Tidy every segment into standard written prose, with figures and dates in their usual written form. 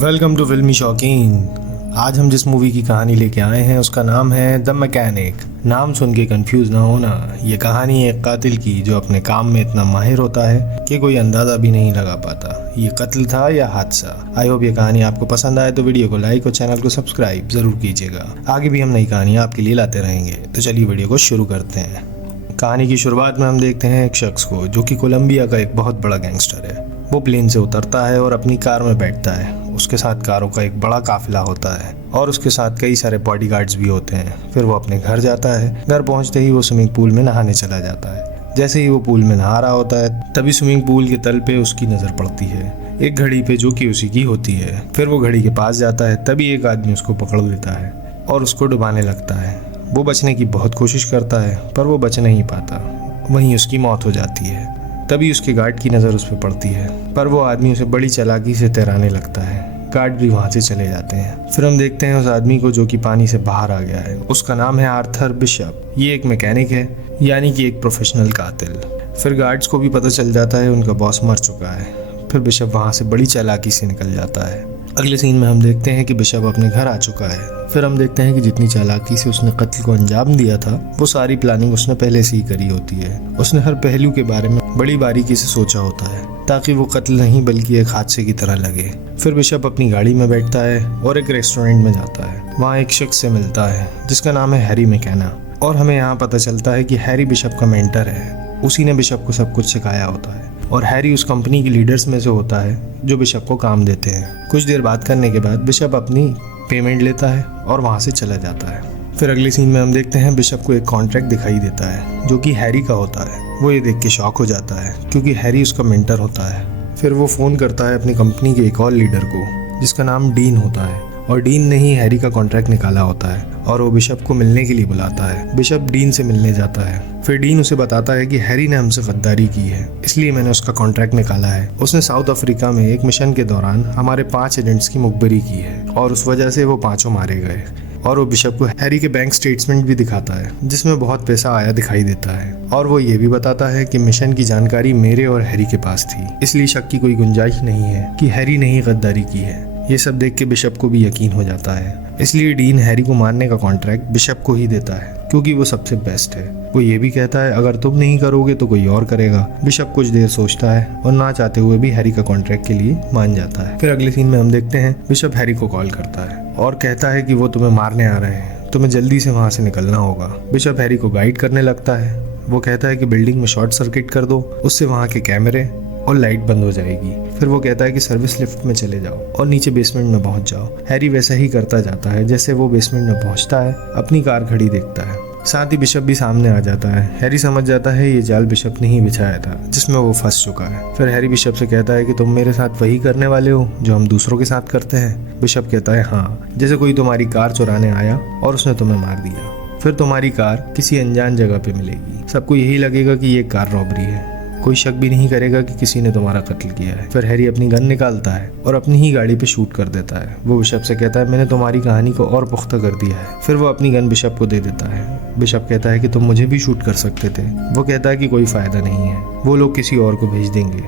Welcome to फिल्मी शौकीन। आज हम जिस मूवी की कहानी लेके आए हैं उसका नाम है द मैकेनिक। नाम सुन के कंफ्यूज ना होना, ये कहानी एक कातिल की जो अपने काम में इतना माहिर होता है कि कोई अंदाजा भी नहीं लगा पाता ये कत्ल था या हादसा। आई होप ये कहानी आपको पसंद आए तो वीडियो को लाइक और चैनल को सब्सक्राइब जरूर कीजिएगा। आगे भी हम नई कहानियाँ आपके लिए लाते रहेंगे। तो चलिए वीडियो को शुरू करते हैं। कहानी की शुरुआत में हम देखते हैं एक शख्स को जो कि कोलंबिया का एक बहुत बड़ा गैंगस्टर है। वो प्लेन से उतरता है और अपनी कार में बैठता है। उसके साथ कारों का एक बड़ा काफिला होता है और उसके साथ कई सारे बॉडीगार्ड्स भी होते हैं। फिर वो अपने घर जाता है। घर पहुंचते ही वो स्विमिंग पूल में नहाने चला जाता है। जैसे ही वो पूल में नहा रहा होता है तभी स्विमिंग पूल के तल पे उसकी नज़र पड़ती है एक घड़ी पे जो कि उसी की होती है। फिर वो घड़ी के पास जाता है तभी एक आदमी उसको पकड़ लेता है और उसको डुबाने लगता है। वो बचने की बहुत कोशिश करता है पर वो बच नहीं पाता, वहीं उसकी मौत हो जाती है। तभी उसके गार्ड की नज़र उस पर पड़ती है पर वो आदमी उसे बड़ी चालाकी से तैराने लगता है। गार्ड भी वहाँ से चले जाते हैं। फिर हम देखते हैं उस आदमी को जो कि पानी से बाहर आ गया है। उसका नाम है आर्थर बिशप। ये एक मैकेनिक है, यानी कि एक प्रोफेशनल कातिल। फिर गार्ड्स को भी पता चल जाता है उनका बॉस मर चुका है। फिर बिशप वहाँ से बड़ी चालाकी से निकल जाता है। अगले सीन में हम देखते हैं कि बिशप अपने घर आ चुका है। फिर हम देखते हैं कि जितनी चालाकी से उसने कत्ल को अंजाम दिया था वो सारी प्लानिंग उसने पहले से ही करी होती है। उसने हर पहलू के बारे में बड़ी बारीकी से सोचा होता है ताकि वो कत्ल नहीं बल्कि एक हादसे की तरह लगे। फिर बिशप अपनी गाड़ी में बैठता है और एक रेस्टोरेंट में जाता है। वहाँ एक शख्स से मिलता है जिसका नाम है हैरी मैकेना और हमें यहाँ पता चलता है कि हैरी बिशप का मेंटर है। उसी ने बिशप को सब कुछ सिखाया होता है और हैरी उस कंपनी की लीडर्स में से होता है जो बिशप को काम देते हैं। कुछ देर बात करने के बाद बिशप अपनी पेमेंट लेता है और वहाँ से चला जाता है। फिर अगले सीन में हम देखते हैं बिशप को एक कॉन्ट्रैक्ट दिखाई देता है जो कि हैरी का होता है। वो ये देख के शॉक हो जाता है क्योंकि हैरी उसका मेंटर होता है। फिर वो फ़ोन करता है अपनी कंपनी के एक और लीडर को जिसका नाम डीन होता है और डीन ने ही हैरी का कॉन्ट्रैक्ट निकाला होता है और वो बिशप को मिलने के लिए बुलाता है। बिशप डीन से मिलने जाता है। फिर डीन उसे बताता है कि हैरी ने हमसे गद्दारी की है इसलिए मैंने उसका कॉन्ट्रैक्ट निकाला है। उसने साउथ अफ्रीका में एक मिशन के दौरान हमारे 5 एजेंट्स की मुखबिरी की है और उस वजह से वो 5 मारे गए। और वो बिशप को हैरी के बैंक स्टेटमेंट भी दिखाता है जिसमें बहुत पैसा आया दिखाई देता है और वो ये भी बताता है कि मिशन की जानकारी मेरे और हैरी के पास थी, इसलिए शक की कोई गुंजाइश नहीं है कि हैरी ने ही गद्दारी की है। ये सब देख के बिशप को भी यकीन हो जाता है, इसलिए डीन हैरी को मारने का कॉन्ट्रैक्ट बिशप को ही देता है क्योंकि वो सबसे बेस्ट है। वो ये भी कहता है अगर तुम नहीं करोगे तो कोई और करेगा। बिशप कुछ देर सोचता है और ना चाहते हुए भी हैरी का कॉन्ट्रैक्ट के लिए मान जाता है। फिर अगले सीन में हम देखते हैं बिशप हैरी को कॉल करता है और कहता है कि वो तुम्हें मारने आ रहे हैं, तुम्हें जल्दी से वहाँ से निकलना होगा। बिशप हैरी को गाइड करने लगता है। वो कहता है कि बिल्डिंग में शॉर्ट सर्किट कर दो, उससे वहाँ के कैमरे और लाइट बंद हो जाएगी। फिर वो कहता है कि सर्विस लिफ्ट में चले जाओ और नीचे बेसमेंट में पहुंच जाओ। हैरी वैसा ही करता जाता है। जैसे वो बेसमेंट में पहुंचता है अपनी कार खड़ी देखता है, साथ ही बिशप भी सामने आ जाता है। हैरी समझ जाता है ये जाल बिशप ने ही बिछाया था जिसमें वो फंस चुका है। फिर हैरी बिशप से कहता है कि तुम मेरे साथ वही करने वाले हो जो हम दूसरों के साथ करते हैं। बिशप कहता है हाँ, जैसे कोई तुम्हारी कार चुराने आया और उसने तुम्हें मार दिया, फिर तुम्हारी कार किसी अनजान जगह पे मिलेगी। सबको यही लगेगा कि ये कार रॉबरी है, कोई शक भी नहीं करेगा कि किसी ने तुम्हारा कत्ल किया है। फिर हैरी अपनी गन निकालता है और अपनी ही गाड़ी पे शूट कर देता है। वो बिशप से कहता है मैंने तुम्हारी कहानी को और पुख्ता कर दिया है। फिर वो अपनी गन बिशप को दे देता है। बिशप कहता है कि तुम मुझे भी शूट कर सकते थे। वो कहता है कि कोई फायदा नहीं है, वो लोग किसी और को भेज देंगे,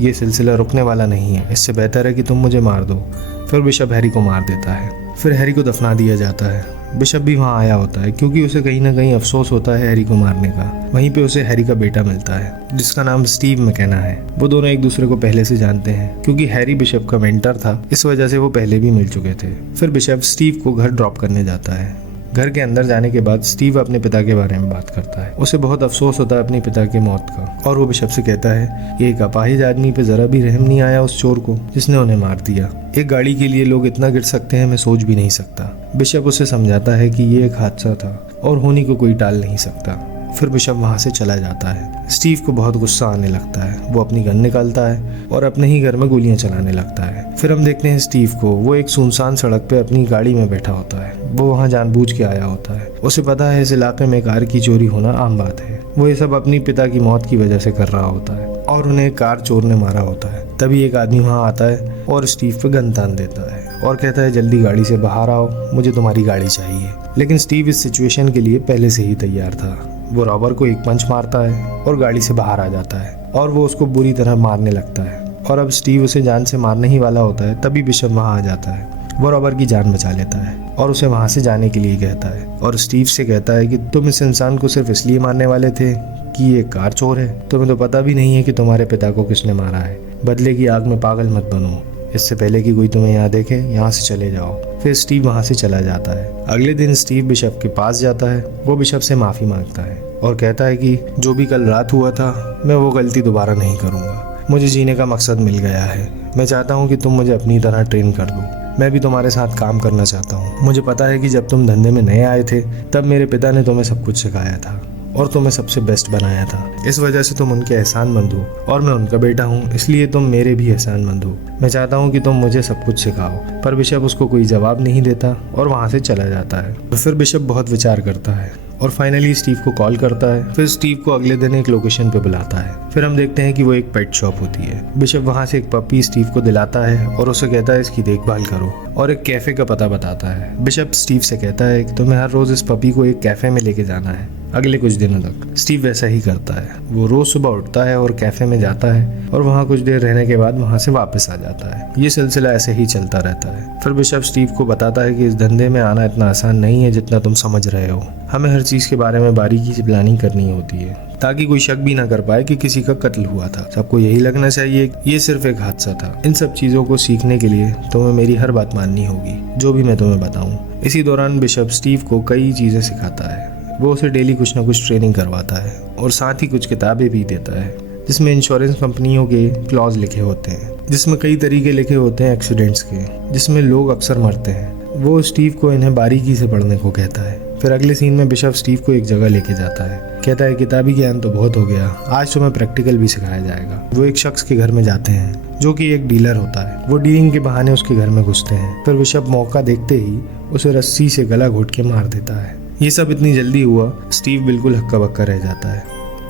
ये सिलसिला रुकने वाला नहीं है, इससे बेहतर है कि तुम मुझे मार दो। फिर बिशप हैरी को मार देता है। फिर हैरी को दफना दिया जाता है। बिशप भी वहाँ आया होता है क्योंकि उसे कहीं ना कहीं अफसोस होता है हैरी को मारने का। वहीं पे उसे हैरी का बेटा मिलता है जिसका नाम स्टीव मैकेना है। वो दोनों एक दूसरे को पहले से जानते हैं क्योंकि हैरी बिशप का मेंटर था, इस वजह से वो पहले भी मिल चुके थे। फिर बिशप स्टीव को घर ड्रॉप करने जाता है। घर के अंदर जाने के बाद स्टीव अपने पिता के बारे में बात करता है। उसे बहुत अफसोस होता है अपने पिता की मौत का और वो बिशप से कहता है कि एक अपाहिज आदमी पे जरा भी रहम नहीं आया उस चोर को जिसने उन्हें मार दिया। एक गाड़ी के लिए लोग इतना गिर सकते हैं मैं सोच भी नहीं सकता। बिशप उसे समझाता है कि ये एक हादसा था और होने को कोई टाल नहीं सकता। फिर बिशप वहाँ से चला जाता है। स्टीव को बहुत गुस्सा आने लगता है। वो अपनी गन निकालता है और अपने ही घर में गोलियां चलाने लगता है। फिर हम देखते हैं स्टीव को, वो एक सुनसान सड़क पे अपनी गाड़ी में बैठा होता है। वो वहाँ जानबूझ के आया होता है। उसे पता है इस इलाके में कार की चोरी होना आम बात है। वो ये सब अपनी पिता की मौत की वजह से कर रहा होता है और उन्हें कार चोर ने मारा होता है। तभी एक आदमी वहाँ आता है और स्टीव पे गन तान देता है और कहता है जल्दी गाड़ी से बाहर आओ, मुझे तुम्हारी गाड़ी चाहिए। लेकिन स्टीव इस सिचुएशन के लिए पहले से ही तैयार था। वो रॉबर को एक पंच मारता है और गाड़ी से बाहर आ जाता है और वो उसको बुरी तरह मारने लगता है और अब स्टीव उसे जान से मारने ही वाला होता है। तभी बिशप वहाँ आ जाता है। वो रॉबर की जान बचा लेता है और उसे वहाँ से जाने के लिए कहता है और स्टीव से कहता है कि तुम इस इंसान को सिर्फ इसलिए मारने वाले थे कि ये कार चोर है। तुम्हें तो पता भी नहीं है कि तुम्हारे पिता को किसने मारा है। बदले की आग में पागल मत बनो। इससे पहले कि कोई तुम्हें यहाँ देखे, यहाँ से चले जाओ। फिर स्टीव वहाँ से चला जाता है। अगले दिन स्टीव बिशप के पास जाता है। वो बिशप से माफ़ी मांगता है और कहता है कि जो भी कल रात हुआ था मैं वो गलती दोबारा नहीं करूँगा। मुझे जीने का मकसद मिल गया है। मैं चाहता हूँ कि तुम मुझे अपनी तरह ट्रेन कर दो। मैं भी तुम्हारे साथ काम करना चाहता हूँ। मुझे पता है कि जब तुम धंधे में नए आए थे तब मेरे पिता ने तुम्हें सब कुछ सिखाया था और तुम्हें सबसे बेस्ट बनाया था। इस वजह से तुम उनके एहसानमंद हो और मैं उनका बेटा हूँ, इसलिए तुम मेरे भी एहसानमंद हो। मैं चाहता हूँ कि तुम मुझे सब कुछ सिखाओ। पर बिशप उसको कोई जवाब नहीं देता और वहाँ से चला जाता है। फिर बिशप बहुत विचार करता है और फाइनली स्टीव को कॉल करता है। फिर स्टीव को अगले दिन एक लोकेशन पे बुलाता है। फिर हम देखते हैं कि वो एक पेट शॉप होती है। बिशप वहाँ से एक पपी स्टीव को दिलाता है और उसे कहता है इसकी देखभाल करो और एक कैफे का पता बताता है। बिशप स्टीव से कहता है कि तुम्हें हर रोज इस पपी को एक कैफे में लेके जाना है अगले कुछ दिनों तक। स्टीव वैसा ही करता है। वो रोज सुबह उठता है और कैफे में जाता है और वहाँ कुछ देर रहने के बाद वहाँ से वापस आ जाता है। ये सिलसिला ऐसे ही चलता रहता है। फिर बिशप स्टीव को बताता है कि इस धंधे में आना इतना आसान नहीं है जितना तुम समझ रहे हो। हमें हर चीज के बारे में बारीकी से प्लानिंग करनी होती है ताकि कोई शक भी ना कर पाए कि किसी का कत्ल हुआ था। सबको यही लगना चाहिए ये सिर्फ एक हादसा था। इन सब चीजों को सीखने के लिए तुम्हें मेरी हर बात माननी होगी, जो भी मैं तुम्हें बताऊं। इसी दौरान बिशप स्टीव को कई चीजें सिखाता है। वो उसे डेली कुछ ना कुछ ट्रेनिंग करवाता है और साथ ही कुछ किताबें भी देता है जिसमें इंश्योरेंस कंपनियों के क्लॉज लिखे होते हैं, जिसमें कई तरीके लिखे होते हैं एक्सीडेंट्स के, जिसमें लोग अक्सर मरते हैं। वो स्टीव को इन्हें बारीकी से पढ़ने को कहता है। फिर अगले सीन में बिशप स्टीव को एक जगह लेके जाता है। कहता है किताबी ज्ञान तो बहुत हो गया, आज तुम्हें प्रैक्टिकल भी सिखाया जाएगा। वो एक शख्स के घर में जाते हैं जो कि एक डीलर होता है। वो डीलिंग के बहाने उसके घर में घुसते हैं। फिर बिशप मौका देखते ही उसे रस्सी से गला घोट के मार देता है। ये सब इतनी जल्दी हुआ, स्टीव बिल्कुल हक्का बक्का रह जाता है।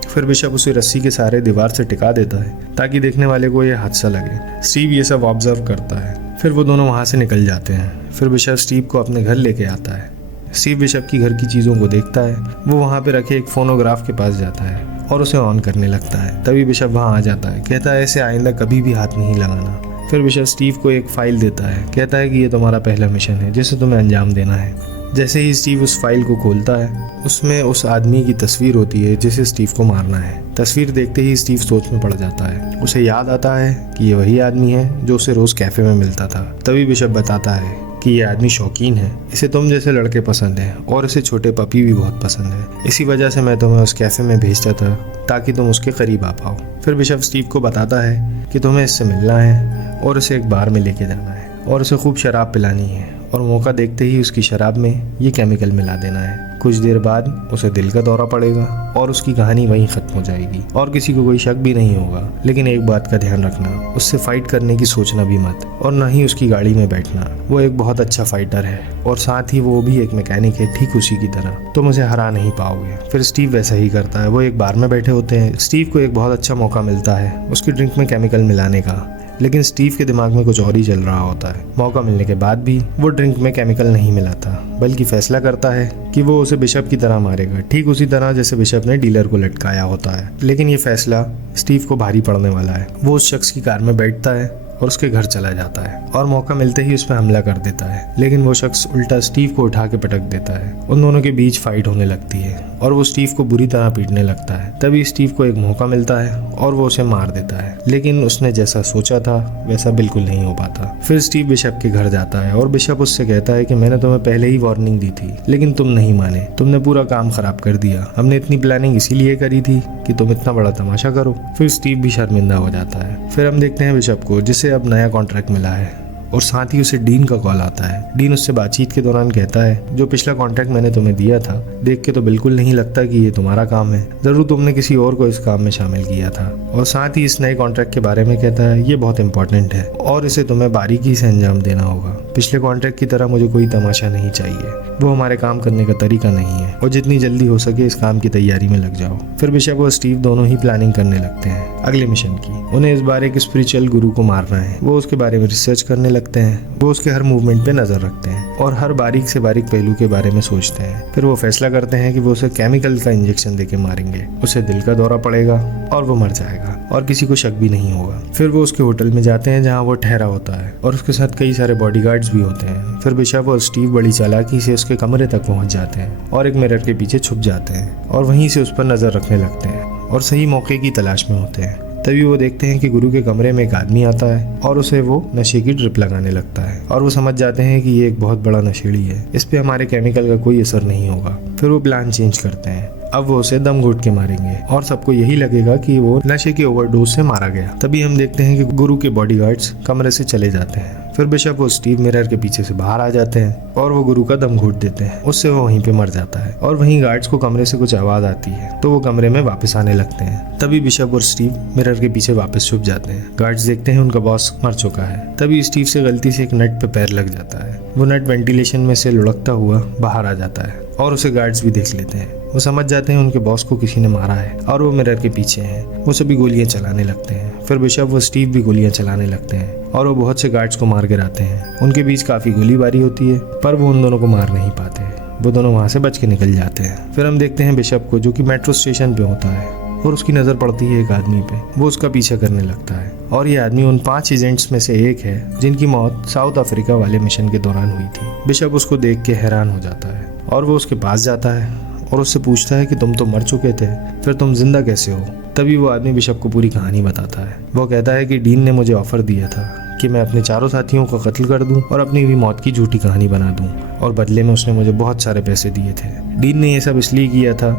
फिर बिशप उसे रस्सी के सहारे दीवार से टिका देता है ताकि देखने वाले को यह हादसा लगे। स्टीव ये सब ऑब्जर्व करता है। फिर वो दोनों वहाँ से निकल जाते हैं। फिर बिशप स्टीव को अपने घर लेके आता है। स्टीव बिशप की घर की चीज़ों को देखता है। वो वहाँ पे रखे एक फोनोग्राफ के पास जाता है और उसे ऑन करने लगता है। तभी बिशप वहाँ आ जाता है। कहता है इसे आइंदा कभी भी हाथ नहीं लगाना। फिर बिशप स्टीव को एक फाइल देता है। कहता है कि ये तुम्हारा पहला मिशन है जिसे तुम्हें अंजाम देना है। जैसे ही स्टीव उस फाइल को खोलता है उसमें उस आदमी की तस्वीर होती है जिसे स्टीव को मारना है। तस्वीर देखते ही स्टीव सोच में पड़ जाता है। उसे याद आता है कि ये वही आदमी है जो उसे रोज कैफे में मिलता था। तभी बिशप बताता है कि ये आदमी शौकीन है, इसे तुम जैसे लड़के पसंद हैं और इसे छोटे पपी भी बहुत पसंद है। इसी वजह से मैं तुम्हें उस कैफे में भेजता था ताकि तुम उसके करीब आ पाओ। फिर बिशप स्टीव को बताता है कि तुम्हें इससे मिलना है और उसे एक बार में लेके जाना है और उसे खूब शराब पिलानी है और मौका देखते ही उसकी शराब में ये केमिकल मिला देना है। कुछ देर बाद उसे दिल का दौरा पड़ेगा और उसकी कहानी वहीं खत्म हो जाएगी और किसी को कोई शक भी नहीं होगा। लेकिन एक बात का ध्यान रखना, उससे फाइट करने की सोचना भी मत और ना ही उसकी गाड़ी में बैठना। वो एक बहुत अच्छा फाइटर है और साथ ही वो भी एक मैकेनिक है, ठीक उसी की तरह। तुम उसे हरा नहीं पाओगे। फिर स्टीव वैसा ही करता है। वो एक बार में बैठे होते हैं। स्टीव को एक बहुत अच्छा मौका मिलता है उसकी ड्रिंक में केमिकल मिलाने का, लेकिन स्टीव के दिमाग में कुछ और ही चल रहा होता है। मौका मिलने के बाद भी वो ड्रिंक में केमिकल नहीं मिलाता, बल्कि फैसला करता है कि वो उसे बिशप की तरह मारेगा, ठीक उसी तरह जैसे बिशप ने डीलर को लटकाया होता है। लेकिन ये फैसला स्टीव को भारी पड़ने वाला है। वो उस शख्स की कार में बैठता है और उसके घर चला जाता है और मौका मिलते ही उस पर हमला कर देता है। लेकिन वो शख्स उल्टा स्टीव को उठा के पटक देता है। उन दोनों के बीच फाइट होने लगती है और वो स्टीव को बुरी तरह पीटने लगता है। तभी स्टीव को एक मौका मिलता है और वो उसे मार देता है। लेकिन उसने जैसा सोचा था वैसा बिल्कुल नहीं हो पाता। फिर स्टीव बिशप के घर जाता है और बिशप उससे कहता है कि मैंने तुम्हें पहले ही वार्निंग दी थी, लेकिन तुम नहीं माने। तुमने पूरा काम खराब कर दिया। हमने इतनी प्लानिंग इसीलिए करी थी कि तुम इतना बड़ा तमाशा करो। फिर स्टीव भी शर्मिंदा हो जाता है। फिर हम देखते हैं बिशप को, जिसे अब नया कॉन्ट्रैक्ट मिला है और साथ ही उसे डीन का कॉल आता है। डीन उससे बातचीत के दौरान कहता है जो पिछला कॉन्ट्रैक्ट मैंने तुम्हें दिया था देख के तो बिल्कुल नहीं लगता कि ये तुम्हारा काम है, जरूर तुमने किसी और को इस काम में शामिल किया था। और साथ ही इस नए कॉन्ट्रैक्ट के बारे में कहता है ये बहुत इंपॉर्टेंट है और इसे तुम्हें बारीकी से अंजाम देना होगा। पिछले कॉन्ट्रैक्ट की तरह मुझे कोई तमाशा नहीं चाहिए, वो हमारे काम करने का तरीका नहीं है और जितनी जल्दी हो सके इस काम की तैयारी में लग जाओ। फिर बिशप और स्टीव दोनों ही प्लानिंग करने लगते हैं अगले मिशन की। उन्हें इस बार एक स्पिरिचुअल गुरु को मारना है। वो उसके बारे में रिसर्च करने लगते हैं। वो उसके हर मूवमेंट पे नजर रखते हैं और हर बारीक से बारीक पहलू के बारे में सोचते हैं। फिर वो फैसला करते हैं कि वो उसे केमिकल का इंजेक्शन देके मारेंगे, उसे दिल का दौरा पड़ेगा और वो मर जाएगा और किसी को शक भी नहीं होगा। फिर वो उसके होटल में जाते हैं जहाँ वो ठहरा होता है और उसके साथ कई सारे बॉडीगार्ड्स भी होते हैं। फिर बिशप और स्टीव बड़ी चालाकी से उसके कमरे तक पहुंच जाते हैं और एक मिरर के पीछे छुप जाते हैं और वहीं से उस पर नजर रखने लगते हैं और सही मौके की तलाश में होते हैं। तभी वो देखते हैं कि गुरु के कमरे में एक आदमी आता है और उसे वो नशे की ड्रिप लगाने लगता है और वो समझ जाते हैं कि ये एक बहुत बड़ा नशेड़ी है, इस पे हमारे केमिकल का कोई असर नहीं होगा। फिर वो प्लान चेंज करते हैं, अब वो उसे दम घोट के मारेंगे और सबको यही लगेगा कि वो नशे की ओवरडोज से मारा गया। तभी हम देखते हैं कि गुरु के बॉडीगार्ड्स कमरे से चले जाते हैं। फिर बिशप और स्टीव मिरर के पीछे से बाहर आ जाते हैं और वो गुरु का दम घोट देते हैं, उससे वो वहीं पे मर जाता है। और वहीं गार्ड्स को कमरे से कुछ आवाज आती है तो वो कमरे में वापस आने लगते हैं। तभी बिशप और स्टीव मिरर के पीछे वापस छुप जाते हैं। गार्ड्स देखते हैं उनका बॉस मर चुका है। तभी स्टीव से गलती से एक नट पे पैर लग जाता है। वो नट वेंटिलेशन में से लुढ़कता हुआ बाहर आ जाता है और उसे गार्ड्स भी देख लेते हैं। वो समझ जाते हैं उनके बॉस को किसी ने मारा है और वो मिरर के पीछे हैं। वो सभी गोलियां चलाने लगते हैं। फिर बिशप व स्टीव भी गोलियां चलाने लगते हैं और वो बहुत से गार्ड्स को मार गिराते हैं। उनके बीच काफी गोलीबारी होती है पर वो उन दोनों को मार नहीं पाते। वो दोनों वहां से बच के निकल जाते हैं। फिर हम देखते हैं बिशप को, जो कि मेट्रो स्टेशन पे होता है और उसकी नजर पड़ती है एक आदमी पे। वो उसका पीछा करने लगता है और ये आदमी उन 5 एजेंट्स में से एक है जिनकी मौत साउथ अफ्रीका वाले मिशन के दौरान हुई थी। बिशप उसको देख के हैरान हो जाता है और वो उसके पास जाता है और उससे पूछता है कि तुम तो मर चुके थे, फिर तुम जिंदा कैसे हो। तभी वो आदमी बिशप को पूरी कहानी बताता है। वो कहता है कि डीन ने मुझे ऑफर दिया था कि मैं अपने चारों साथियों का कत्ल कर दूं और अपनी भी मौत की झूठी कहानी बना दूं और बदले में उसने मुझे बहुत सारे पैसे दिए थे। डीन ने ये सब इसलिए किया था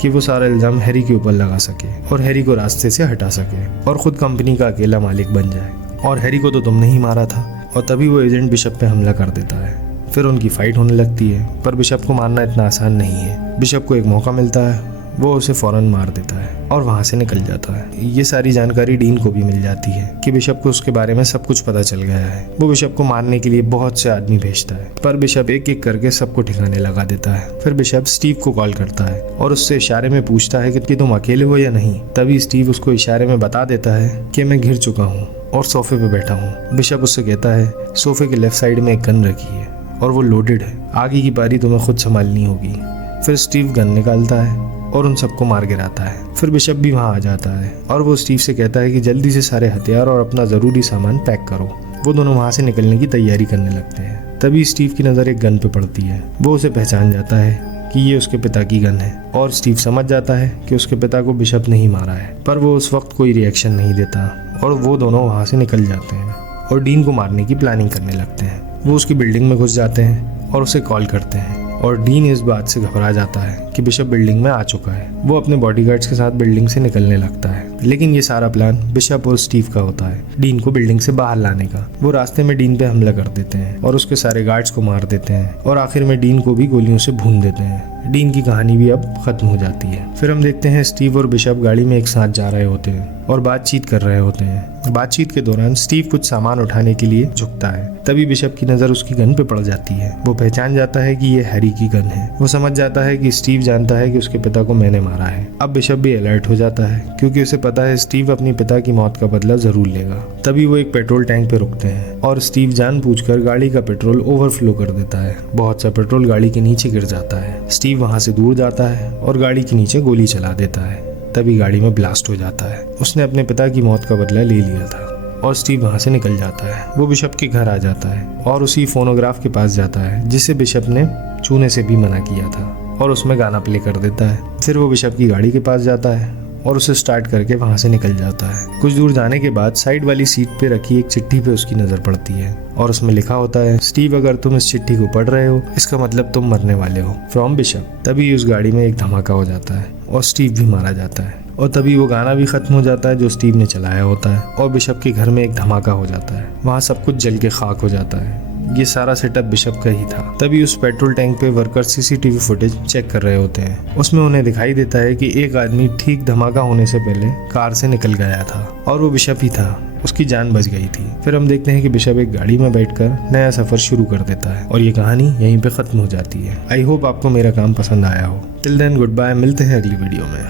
कि वो सारा इल्जाम हैरी के ऊपर लगा सके और हैरी को रास्ते से हटा सके और खुद कंपनी का अकेला मालिक बन जाए। और हैरी को तो तुमने ही मारा था। और तभी वो एजेंट बिशप पे हमला कर देता है। फिर उनकी फाइट होने लगती है पर बिशप को मारना इतना आसान नहीं है। बिशप को एक मौका मिलता है, वो उसे फौरन मार देता है और वहां से निकल जाता है। ये सारी जानकारी डीन को भी मिल जाती है कि बिशप को उसके बारे में सब कुछ पता चल गया है। वो बिशप को मारने के लिए बहुत से आदमी भेजता है पर बिशप एक एक करके सबको ठिकाने लगा देता है। फिर बिशप स्टीव को कॉल करता है और उससे इशारे में पूछता है कि तुम अकेले हो या नहीं। तभी स्टीव उसको इशारे में बता देता है कि मैं घिर चुका हूँ और सोफे पे बैठा हूँ। बिशप उससे कहता है सोफे के लेफ्ट साइड में एक गन रखी है और वो लोडेड है, आगे की बारी तुम्हें खुद संभालनी होगी। फिर स्टीव गन निकालता है और उन सबको मार गिराता है। फिर बिशप भी वहां आ जाता है और वो स्टीव से कहता है कि जल्दी से सारे हथियार और अपना जरूरी सामान पैक करो। वो दोनों वहां से निकलने की तैयारी करने लगते हैं। तभी स्टीव की नजर एक गन पे पड़ती है। वो उसे पहचान जाता है कि ये उसके पिता की गन है और स्टीव समझ जाता है कि उसके पिता को बिशप नहीं मारा है, पर वो उस वक्त कोई रिएक्शन नहीं देता और वो दोनों वहां से निकल जाते हैं और डीन को मारने की प्लानिंग करने लगते हैं। वो उसकी बिल्डिंग में घुस जाते हैं और उसे कॉल करते हैं और डीन इस बात से घबरा जाता है कि बिशप बिल्डिंग में आ चुका है। वो अपने बॉडीगार्ड्स के साथ बिल्डिंग से निकलने लगता है, लेकिन ये सारा प्लान बिशप और स्टीव का होता है डीन को बिल्डिंग से बाहर लाने का। वो रास्ते में डीन पे हमला कर देते हैं और उसके सारे गार्ड्स को मार देते हैं और आखिर में डीन को भी गोलियों से भून देते हैं। डीन की कहानी भी अब खत्म हो जाती है। फिर हम देखते हैं स्टीव और बिशप गाड़ी में एक साथ जा रहे होते हैं और बातचीत कर रहे होते हैं। बातचीत के दौरान स्टीव कुछ सामान उठाने के लिए झुकता है। तभी बिशप की नजर उसकी गन पे पड़ जाती है। वो पहचान जाता है कि ये हैरी की गन है। वो समझ जाता है कि स्टीव जानता है कि उसके पिता को मैंने मारा है। अब बिशप भी अलर्ट हो जाता है क्योंकि उसे पता है स्टीव अपने पिता की मौत का बदला जरूर लेगा। तभी वो एक पेट्रोल टैंक पे रुकते हैं और स्टीव जानबूझकर गाड़ी का पेट्रोल ओवरफ्लो कर देता है। बहुत सा पेट्रोल गाड़ी के नीचे गिर जाता है। स्टीव वहां से दूर जाता है और गाड़ी के नीचे गोली चला देता है। तभी गाड़ी में ब्लास्ट हो जाता है। उसने अपने पिता की मौत का बदला ले लिया था और स्टीव वहां से निकल जाता है। वो बिशप के घर आ जाता है और उसी फोनोग्राफ के पास जाता है जिसे बिशप ने छूने से भी मना किया था और उसमें गाना प्ले कर देता है। फिर वो बिशप की गाड़ी के पास जाता है और उसे स्टार्ट करके वहां से निकल जाता है। कुछ दूर जाने के बाद साइड वाली सीट पे रखी एक चिट्ठी पे उसकी नजर पड़ती है और उसमें लिखा होता है, स्टीव अगर तुम इस चिट्ठी को पढ़ रहे हो इसका मतलब तुम मरने वाले हो, फ्रॉम बिशप। तभी उस गाड़ी में एक धमाका हो जाता है और स्टीव भी मारा जाता है और तभी वो गाना भी खत्म हो जाता है जो स्टीव ने चलाया होता है और बिशप के घर में एक धमाका हो जाता है। वहाँ सब कुछ जल के खाक हो जाता है। ये सारा सेटअप बिशप का ही था। तभी उस पेट्रोल टैंक पे वर्कर सीसीटीवी फुटेज चेक कर रहे होते हैं। उसमें उन्हें दिखाई देता है कि एक आदमी ठीक धमाका होने से पहले कार से निकल गया था और वो बिशप ही था। उसकी जान बच गई थी। फिर हम देखते हैं कि बिशप एक गाड़ी में बैठकर नया सफर शुरू कर देता है और ये कहानी यहीं पे खत्म हो जाती है। आई होप आपको मेरा काम पसंद आया हो। टिल देन गुड बाय, मिलते हैं अगली वीडियो में।